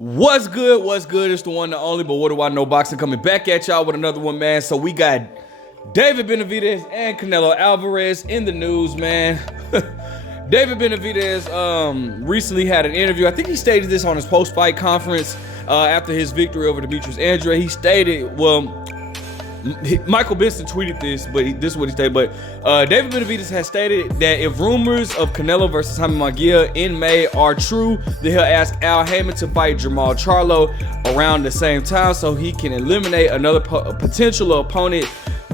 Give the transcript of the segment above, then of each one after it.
What's good? What's good? It's the one, the only, but what do I know? Boxing coming back at y'all with another one, man. So we got David Benavidez and Canelo Alvarez in the news, man. David Benavidez recently had an interview. I think he stated this on his post-fight conference after his victory over Demetrius Andrade. He stated, Michael Benson tweeted this, but this is what he stated. But David Benavidez has stated that if rumors of Canelo versus Jaime Munguia in May are true, then he'll ask Al Haymon to fight Jermall Charlo around the same time so he can eliminate another potential opponent.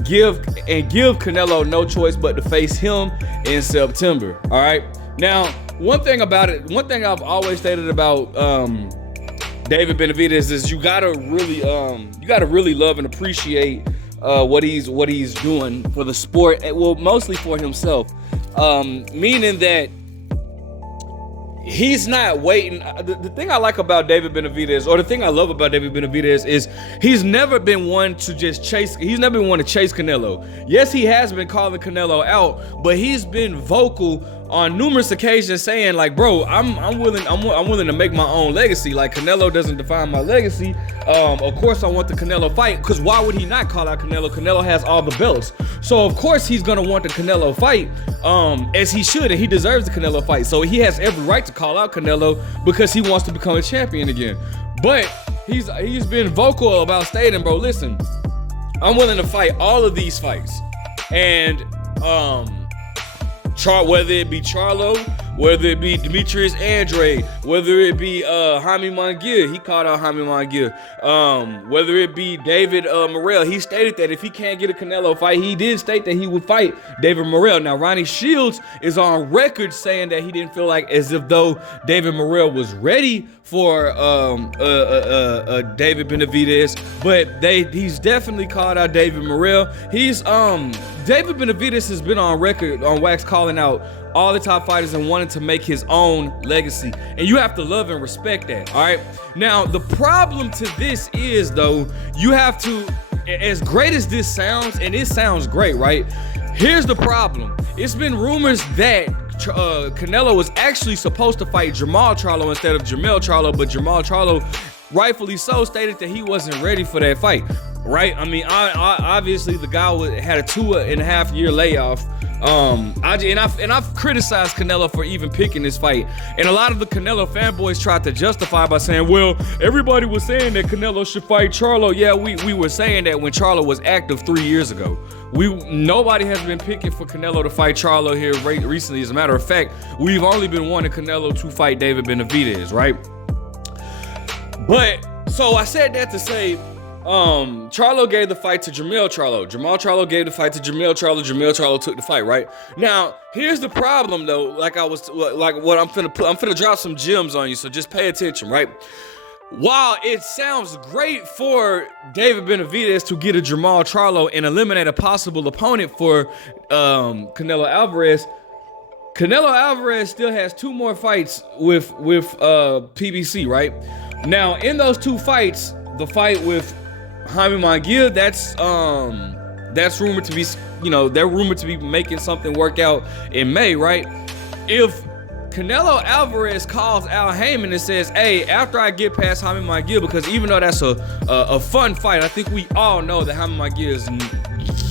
Give Canelo no choice but to face him in September. All right. Now, one thing I've always stated about David Benavidez is you gotta really love and appreciate what he's doing for the sport. Well, mostly for himself, meaning that he's not waiting. The thing I like about David Benavidez, or the thing I love about David Benavidez, is he's never been one to just chase. He's never been one to chase Canelo. Yes, he has been calling Canelo out, but he's been vocal on numerous occasions saying, like, bro, I'm willing to make my own legacy. Like, Canelo doesn't define my legacy. Of course I want the Canelo fight, because why would he not call out Canelo? Canelo has all the belts. So of course he's gonna want the Canelo fight, as he should, and he deserves the Canelo fight. So he has every right to call out Canelo because he wants to become a champion again. But he's been vocal about stating, bro, listen, I'm willing to fight all of these fights. And whether it be Charlo, whether it be Demetrius Andrade, whether it be Jaime Munguia, he called out Jaime Munguia, whether it be David Morrell, he stated that if he can't get a Canelo fight, he did state that he would fight David Morrell. Now, Ronnie Shields is on record saying that he didn't feel like as if though David Morrell was ready for David Benavidez, but he's definitely called out David Morrell. David Benavidez has been on record on wax calling out all the top fighters and wanting to make his own legacy, and you have to love and respect that. All right. Now, the problem to this is, though, you have to, as great as this sounds, and it sounds great, right? Here's the problem. It's been rumors that Canelo was actually supposed to fight Jermall Charlo instead of Jermall Charlo, but Jermall Charlo, rightfully so, stated that he wasn't ready for that fight. Right? I mean, obviously the guy had a 2.5 year layoff. I've criticized Canelo for even picking this fight, and a lot of the Canelo fanboys tried to justify by saying, well, everybody was saying that Canelo should fight Charlo. Yeah, we were saying that when Charlo was active 3 years ago. Nobody has been picking for Canelo to fight Charlo here recently. As a matter of fact, we've only been wanting Canelo to fight David Benavidez, right? But so I said that to say, Charlo gave the fight to Jermall Charlo. Jermall Charlo gave the fight to Jermall Charlo. Jermall Charlo took the fight, right? Now, here's the problem, though. I'm finna drop some gems on you, so just pay attention, right? While it sounds great for David Benavidez to get a Jermall Charlo and eliminate a possible opponent for Canelo Alvarez still has 2 more fights with PBC, right? Now, in those 2 fights, the fight with Jaime Munguia, that's rumored to be, they're rumored to be making something work out in May, right? If Canelo Alvarez calls Al Haymon and says, hey, after I get past Jaime Munguia, because even though that's a fun fight, I think we all know that Jaime Munguia is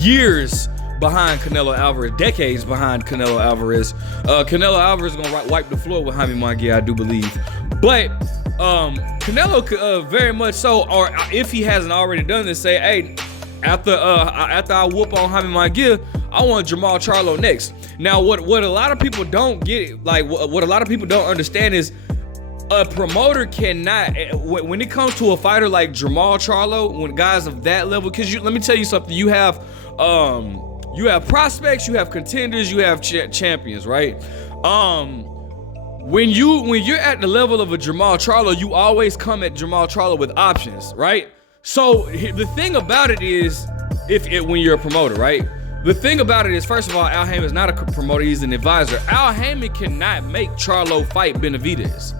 years behind Canelo Alvarez, decades behind Canelo Alvarez. Canelo Alvarez is gonna wipe the floor with Jaime Munguia, I do believe. But Canelo could very much so, or if he hasn't already done this, say, hey, after I whoop on Jaime Munguia, I want Jermall Charlo next. Now, what a lot of people don't get, like what a lot of people don't understand is a promoter cannot, when it comes to a fighter like Jermall Charlo, when guys of that level, because let me tell you something, you have prospects, you have contenders, you have champions, right? When you're at the level of a Jermall Charlo, you always come at Jermall Charlo with options, right? So the thing about it is, when you're a promoter, right? The thing about it is, first of all, Al Haymon is not a promoter, he's an advisor. Al Haymon cannot make Charlo fight Benavidez.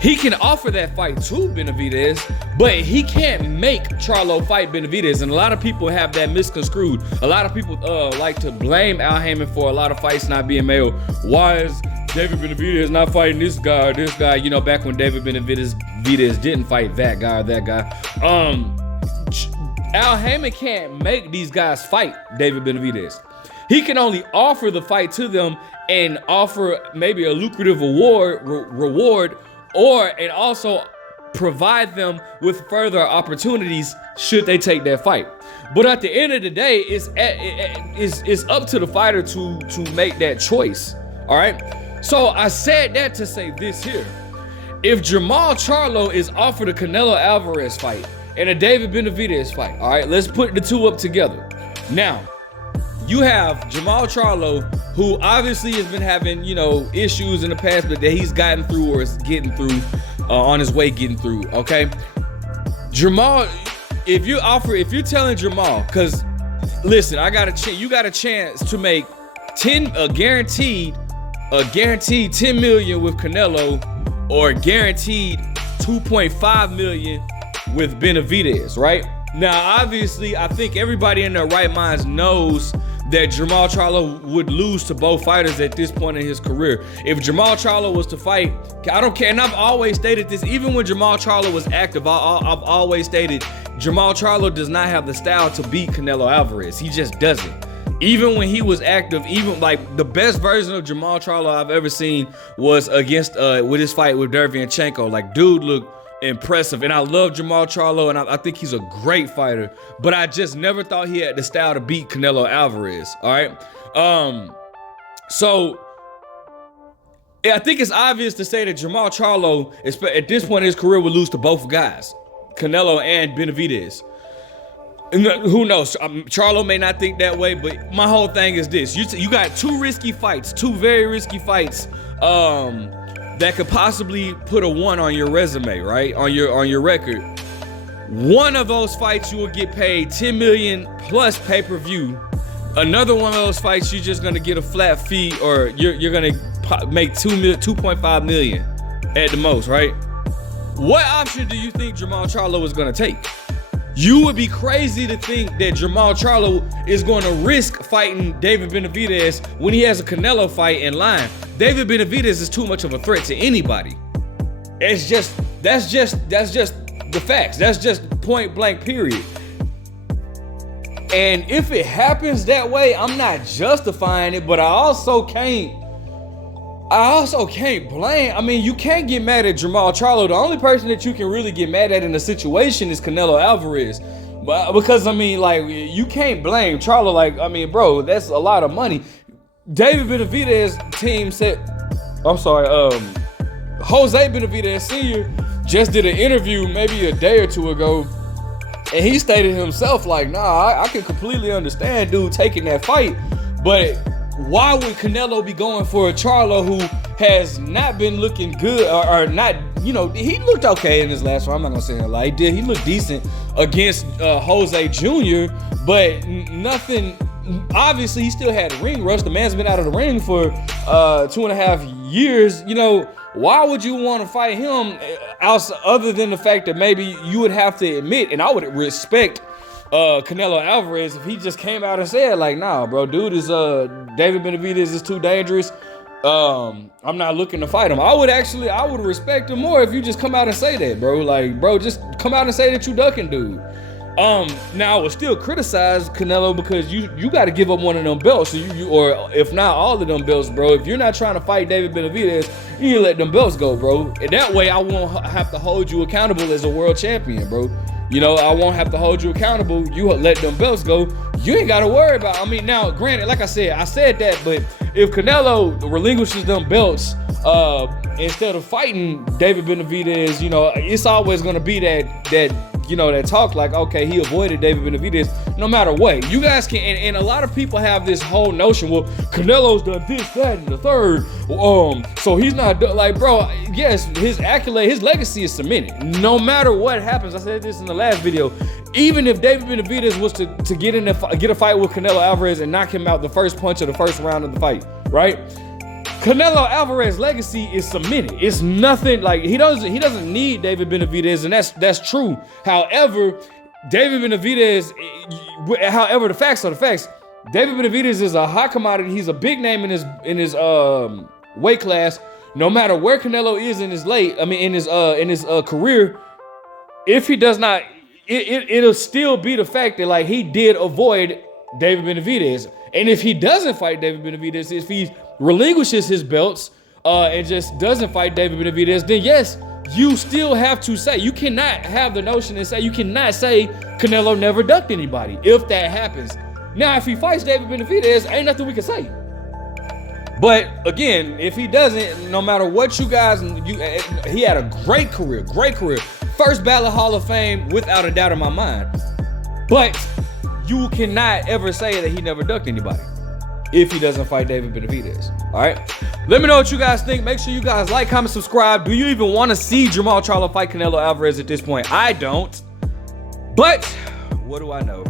He can offer that fight to Benavidez, but he can't make Charlo fight Benavidez. And a lot of people have that misconstrued. A lot of people like to blame Al Haymon for a lot of fights not being made. Why is David Benavidez not fighting this guy or this guy? You know, back when David Benavidez Benavidez didn't fight that guy or that guy. Al Haymon can't make these guys fight David Benavidez. He can only offer the fight to them and offer maybe a lucrative reward, and also provide them with further opportunities should they take that fight. But at the end of the day, it's up to the fighter to make that choice. All right. So I said that to say this here. If Jermall Charlo is offered a Canelo Alvarez fight and a David Benavidez fight, all right, let's put the two up together. Now, you have Jermall Charlo, who obviously has been having, issues in the past, but that he's gotten through or is getting through, on his way getting through, okay? Jermall, if you're telling Jermall, because listen, you got a chance to make a guaranteed 10 million with Canelo, or guaranteed 2.5 million with Benavidez, right? Now, obviously, I think everybody in their right minds knows that Jermall Charlo would lose to both fighters at this point in his career. If Jermall Charlo was to fight, I don't care, and I've always stated this, even when Jermall Charlo was active, I've always stated Jermall Charlo does not have the style to beat Canelo Alvarez. He just doesn't. Even when he was active, even like the best version of Jermall Charlo I've ever seen was against with his fight with Derevyanchenko. Like, dude looked impressive, and I love Jermall Charlo, and I think he's a great fighter, but I just never thought he had the style to beat Canelo Alvarez. All right. So I think it's obvious to say that Jermall Charlo, at this point in his career, would lose to both guys, Canelo and Benavidez. And who knows? Charlo may not think that way, but my whole thing is this: you got two very risky fights, that could possibly put a 1 on your resume, right? On your record. One of those fights you will get paid 10 million plus pay-per-view. Another one of those fights you're just gonna get a flat fee, or you're gonna make 2.5 million at the most, right? What option do you think Jermall Charlo is gonna take? You would be crazy to think that Jermall Charlo is going to risk fighting David Benavidez when he has a Canelo fight in line. David Benavidez is too much of a threat to anybody. That's just the facts. That's just point blank, period. And if it happens that way, I'm not justifying it, but I also can't blame. I mean, you can't get mad at Jermall Charlo. The only person that you can really get mad at in the situation is Canelo Alvarez. But because, I mean, like, you can't blame Charlo. Like, I mean, bro, that's a lot of money. David Benavidez team said, Jose Benavidez Sr. just did an interview maybe a day or two ago, and he stated himself like, I can completely understand dude taking that fight, but why would Canelo be going for a Charlo who has not been looking good, or not, he looked okay in his last fight. I'm not gonna say that lie. He looked decent against Jose Jr., but nothing. Obviously, he still had a ring rust. The man's been out of the ring for 2.5 years. Why would you want to fight him other than the fact that maybe you would have to admit, and I would respect Canelo Alvarez if he just came out and said like, nah, bro, dude is David Benavidez is too dangerous. I'm not looking to fight him. I would respect him more if you just come out and say that, bro. Like, bro, just come out and say that you ducking, dude. Now I would still criticize Canelo because you got to give up one of them belts, so or if not all of them belts, bro. If you're not trying to fight David Benavidez, you need to let them belts go, bro. And that way I won't have to hold you accountable as a world champion, bro. I won't have to hold you accountable. You let them belts go. You ain't got to worry about. I mean, now, granted, like I said that, but if Canelo relinquishes them belts instead of fighting David Benavidez, it's always going to be that talk like, okay, he avoided David Benavidez no matter what. You guys can, and a lot of people have this whole notion, well, Canelo's done this, that, and the third, so he's not like, bro, yes, his accolade, his legacy is cemented. No matter what happens, I said this in the last video, even if David Benavidez was to get a fight with Canelo Alvarez and knock him out the first punch of the first round of the fight, right? Canelo Alvarez's legacy is cemented. It's nothing like he doesn't need David Benavidez, and that's true. However, David Benavidez, the facts are the facts. David Benavidez is a hot commodity. He's a big name in his weight class. no matter where Canelo is in his career, if he does not, it'll still be the fact that like he did avoid David Benavidez. And if he doesn't fight David Benavidez, if he relinquishes his belts and just doesn't fight David Benavidez, then yes, you still have to say, you cannot have the notion and say, you cannot say Canelo never ducked anybody if that happens. Now, if he fights David Benavidez, ain't nothing we can say. But again, if he doesn't, no matter what you guys, he had a great career. First ballot Hall of Fame without a doubt in my mind. But you cannot ever say that he never ducked anybody if he doesn't fight David Benavidez. All right? Let me know what you guys think. Make sure you guys like, comment, subscribe. Do you even want to see Jermall Charlo fight Canelo Alvarez at this point? I don't. But what do I know?